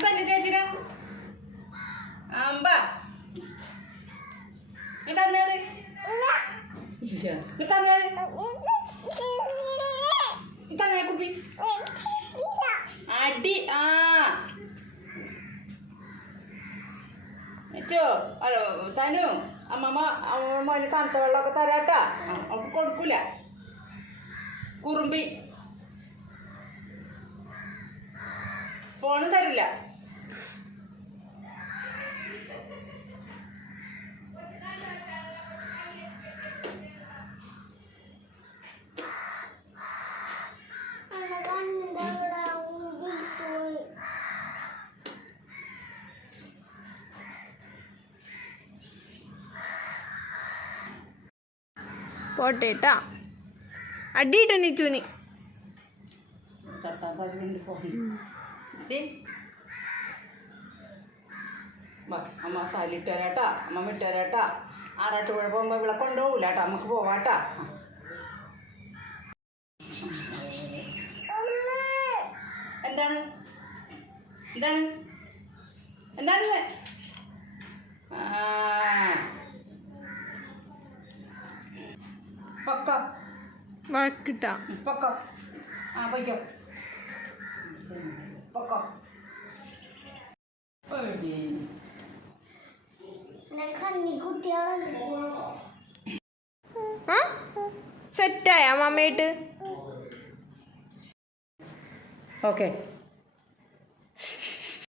തന്നെ ചേച്ചിടാ അമ്പാ നീ തന്നത് ഇല്ല നീ തന്നത് നീ തന്നെ കുപ്പി അടി ആ ചോ അല്ലോ തനു അമ്മമ്മ അമ്മമ്മ തണുത്ത വെള്ളമൊക്കെ തരാട്ടാ അവൾക്ക് കൊടുക്കൂല കുറുമ്പി ഫോണും തരില്ല പോട്ടേട്ടാ അടിയിട്ടോ നീച്ചുവിന് അമ്മ സാരി ഇട്ട് തരാട്ടാ അമ്മ ഇട്ട് തരാട്ടാ ആറാട്ടുപുഴ പോകുമ്പോ ഇവിടെ കൊണ്ടുപോകൂല കേട്ടോ നമുക്ക് പോവാട്ടാ എന്താണ് എന്താണ് എന്താണ് പൊക്കോ വഴക്കിട്ടാ പൊക്കോ ആ പൊയ്ക്കോ പൊക്കോ സെറ്റായ മമ്മയായിട്ട് ഓക്കെ